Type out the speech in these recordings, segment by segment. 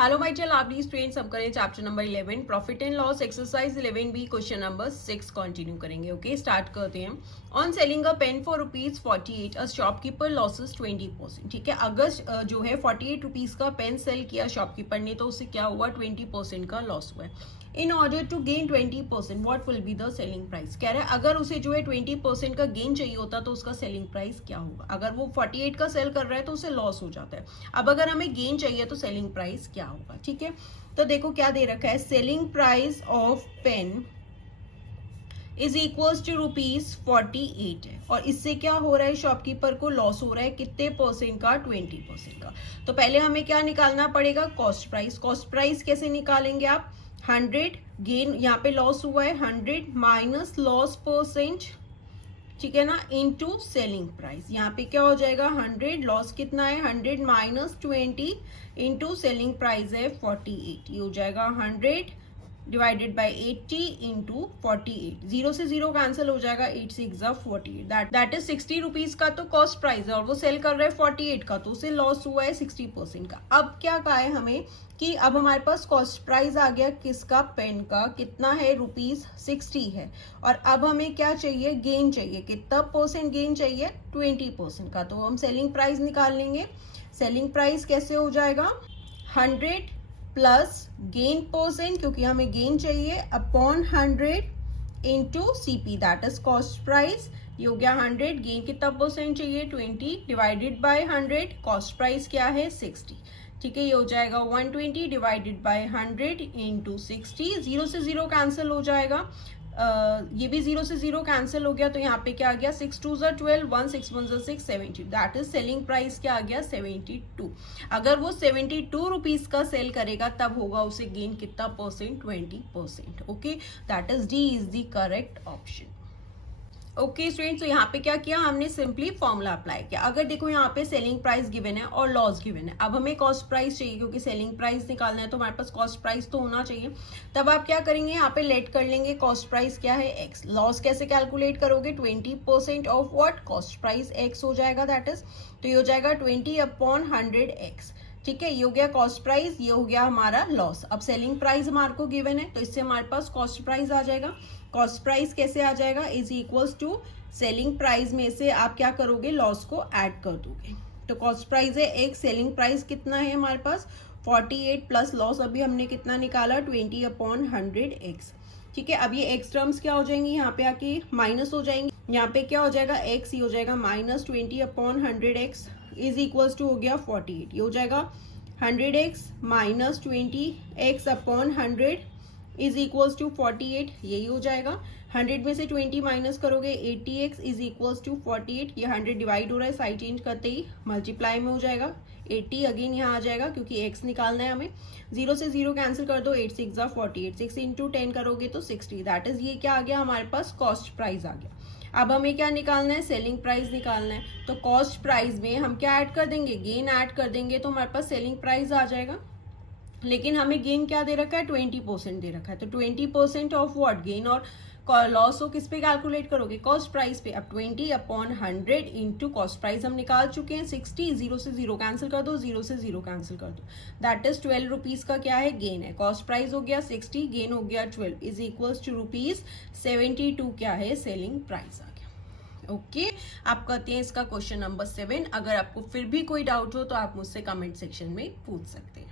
Hello my dear lovely students, हम करें chapter number 11 profit and loss exercise 11B question number 6 continue करेंगे। Okay, start करते हैं। On selling a pen for ₹48 a shopkeeper loses 20%। ठीक है, अगर जो है 48 रुपीज का पेन सेल किया शॉपकीपर ने तो उससे क्या हुआ, 20% का लॉस हुआ है। In order to gain 20% what will be the selling price. कह रहा है अगर उसे जो है 20% का गेन चाहिए होता तो उसका सेलिंग प्राइस क्या होगा। अगर वो 48 का सेल कर रहा है तो उसे लॉस हो जाता है। अब अगर हमें गेन चाहिए तो सेलिंग प्राइस क्या होगा। ठीक है, तो देखो क्या दे रखा है, selling price of pen is equals to ₹48 है और इससे क्या हो रहा है, शॉपकीपर को लॉस हो रहा है कितने परसेंट का, 20% का। तो पहले हमें क्या निकालना पड़ेगा, कॉस्ट प्राइस। कॉस्ट प्राइस कैसे निकालेंगे आप, 100 गेन, यहाँ पे लॉस हुआ है 100 माइनस लॉस परसेंट, ठीक है ना, इनटू सेलिंग प्राइस। यहाँ पे क्या हो जाएगा, 100 लॉस कितना है, 100 माइनस 20 इनटू सेलिंग प्राइस है 48। ये हो जाएगा 100 डिवाइडेड बाई 80 इंटू 48। 0 से 0 कैंसिल हो जाएगा, 8 6 48, दैट इज 60 रुपीज का तो कॉस्ट प्राइस है और वो सेल कर रहा है 48 का, तो उसे लॉस हुआ है 60% का। अब क्या कहा है हमें कि अब हमारे पास कॉस्ट प्राइस आ गया किसका, पेन का, कितना है, ₹60 है। और अब हमें क्या चाहिए, गेन चाहिए, कितना परसेंट गेन चाहिए, 20% का। तो हम सेलिंग प्राइस निकाल लेंगे। सेलिंग प्राइस कैसे हो जाएगा, 100 प्लस गेन परसेंट, क्योंकि हमें गेन चाहिए, upon 100 into CP that is cost price. ये हो गया 100, गेन कितना परसेंट चाहिए, 20 डिवाइडेड बाय 100, कॉस्ट प्राइस क्या है, 60। ठीक है, ये हो जाएगा 120 डिवाइडेड बाय 100 इंटू 60। 0 से 0 कैंसिल हो जाएगा, ये भी 0 से 0 कैंसिल हो गया, तो यहाँ पे क्या आ गया, 6 2 12, 1 6 1 6 70, दैट इज सेलिंग प्राइस क्या आ गया, 72। अगर वो 72 रुपीज का सेल करेगा तब होगा उसे गेन कितना percent, 20%। Okay, that is D is the correct option. Okay students, तो यहाँ पे क्या किया हमने, सिंपली फॉर्मूला अप्लाई किया। अगर देखो यहाँ पे सेलिंग प्राइस गिवन है और लॉस गिवन है, अब हमें कॉस्ट प्राइस चाहिए क्योंकि सेलिंग प्राइस निकालना है तो हमारे पास कॉस्ट प्राइस तो होना चाहिए। तब आप क्या करेंगे, यहाँ पे लेट कर लेंगे, कॉस्ट प्राइस क्या है, x। लॉस कैसे कैलकुलेट करोगे, 20% of what, cost price x हो जाएगा, दैट इज, तो ये हो जाएगा 20/100x। ठीक है, ये हो गया कॉस्ट प्राइस, ये हो गया हमारा लॉस। अब सेलिंग प्राइस हमारे को गिवन है तो इससे हमारे पास कॉस्ट प्राइस आ जाएगा। कॉस्ट प्राइस कैसे आ जाएगा, is equals to selling price में से आप क्या करोगे, लॉस को ऐड कर दोगे। तो कॉस्ट प्राइस है एक, सेलिंग प्राइस कितना है हमारे पास 48 प्लस लॉस अभी हमने कितना निकाला, 20/100x। ठीक है, अब ये एक्स टर्म्स क्या हो जाएंगी, यहाँ पे आके माइनस हो जाएंगी। यहाँ पे क्या हो जाएगा, एक्स, ये हो जाएगा minus 20/100x is equals to हो गया 48। ये हो जाएगा 100x minus 20x/100 is equals to 48, यही हो जाएगा। 100 में से 20 माइनस करोगे, 80x इज इक्वल्स टू 48। ये 100 डिवाइड हो रहा है, साइड चेंज करते ही मल्टीप्लाई में हो जाएगा, 80 अगेन यहाँ आ जाएगा क्योंकि x निकालना है हमें। 0 से 0 कैंसिल कर दो, 8 6 48, 6 इंटू 10 करोगे तो 60, दैट इज, ये क्या आ गया हमारे पास, कॉस्ट प्राइस आ गया। अब हमें क्या निकालना है, सेलिंग प्राइस निकालना है। तो कॉस्ट प्राइस में हम क्या ऐड कर देंगे, गेन ऐड कर देंगे, तो हमारे पास सेलिंग प्राइस आ जाएगा। लेकिन हमें गेन क्या दे रखा है, 20% दे रखा है, तो 20% ऑफ व्हाट, गेन और लॉस को किस पे कैलकुलेट करोगे, कॉस्ट प्राइस पे। अब 20/100 इंटू कॉस्ट प्राइस हम निकाल चुके हैं 60। 0 से 0 कैंसिल कर दो, 0 से 0 कैंसिल कर दो, दैट इज 12 रुपीज का क्या है, गेन है। कॉस्ट प्राइस हो गया 60, गेन हो गया 12 इज इक्वल्स टू ₹72 क्या है, सेलिंग प्राइस आ गया। ओके, आप करते हैं इसका क्वेश्चन नंबर 7। अगर आपको फिर भी कोई डाउट हो तो आप मुझसे कमेंट सेक्शन में पूछ सकते हैं।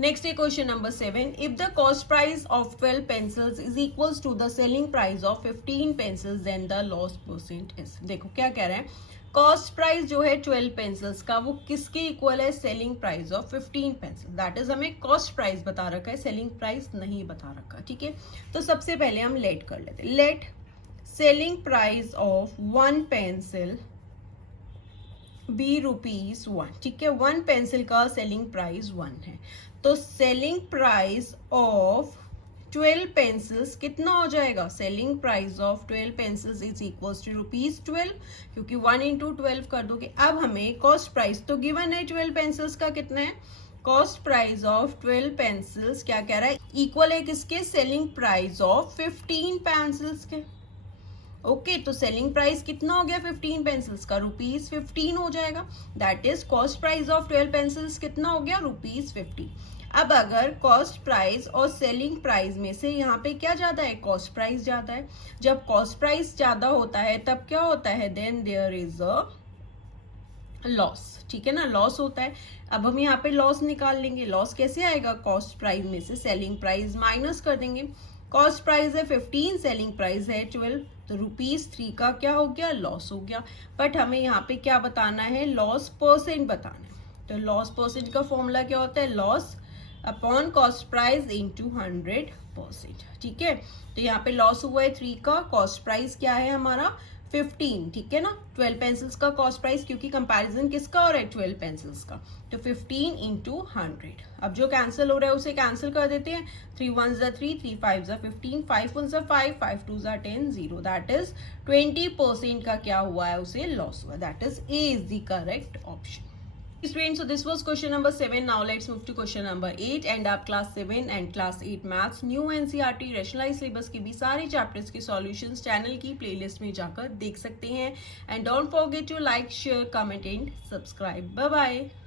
नेक्स्ट है question number 7। If the cost price of 12 pencils is equals to the selling price of 15 pencils then the loss percent is. देखो क्या कह रहा है, कॉस्ट प्राइस जो है 12 पेंसिल्स का वो किसके इक्वल है, selling price of 15 pencil. That is, हमें कॉस्ट प्राइस बता रखा है, सेलिंग प्राइस नहीं बता रखा। ठीक है, तो सबसे पहले हम लेट कर लेते हैं। Let selling price of 1 pencil be ₹1। ठीक है, 1 पेंसिल का सेलिंग प्राइस 1 है, तो सेलिंग प्राइस ऑफ 12 पेंसिल्स कितना हो जाएगा, selling price of 12 pencils is equals to ₹12, क्योंकि 1 इंटू 12 कर दोगे। अब हमें कॉस्ट प्राइस तो गिवन है 12 पेंसिल्स का कितना है, कॉस्ट प्राइस ऑफ 12 पेंसिल्स क्या कह रहा है, इक्वल है किसके, सेलिंग प्राइस ऑफ 15 पेंसिल्स के। ओके तो सेलिंग प्राइस कितना हो गया 15 पेंसिल्स का, ₹15 हो जाएगा। That is cost price of 12 pencils कितना हो गया, ₹50। अब अगर कॉस्ट प्राइस और सेलिंग प्राइस में से यहाँ पे क्या ज्यादा है, कॉस्ट प्राइस ज्यादा है। जब कॉस्ट प्राइस ज्यादा होता है तब क्या होता है, then there is a loss, ठीक है ना, लॉस होता है। अब हम यहाँ पे लॉस निकाल लेंगे। लॉस कैसे आएगा, कॉस्ट प्राइस में से सेलिंग प्राइस माइनस कर देंगे। कॉस्ट प्राइस है 15, सेलिंग प्राइस है 12, तो ₹3 का क्या हो गया, लॉस हो गया। बट हमें यहाँ पे क्या बताना है, लॉस परसेंट बताना है। तो लॉस परसेंट का फॉर्मूला क्या होता है, loss upon cost price into 100%, ठीक है। तो यहाँ पे लॉस हुआ है 3 का, कॉस्ट प्राइस क्या है हमारा 15, ठीक है ना। 12 पेंसिल्स का कॉस्ट प्राइस, क्योंकि कंपैरिजन किसका हो रहा है, 12 पेंसिल्स का, तो 15 इंटू 100। अब जो कैंसिल हो रहा है उसे कैंसिल कर देते हैं। 3 1s are 3, 3 5s are 15, 5 1s are 5, 5 2s are 10, 0। That is 20% का क्या हुआ है, उसे लॉस हुआ। That is a is the correct option. Students, so this was question number 7. Now let's move to question number 8 and आप class 7 and class 8 maths new NCERT rationalized syllabus के भी सारे chapters के solutions channel की playlist में जाकर देख सकते हैं। And don't forget to like, share, comment and subscribe. Bye bye.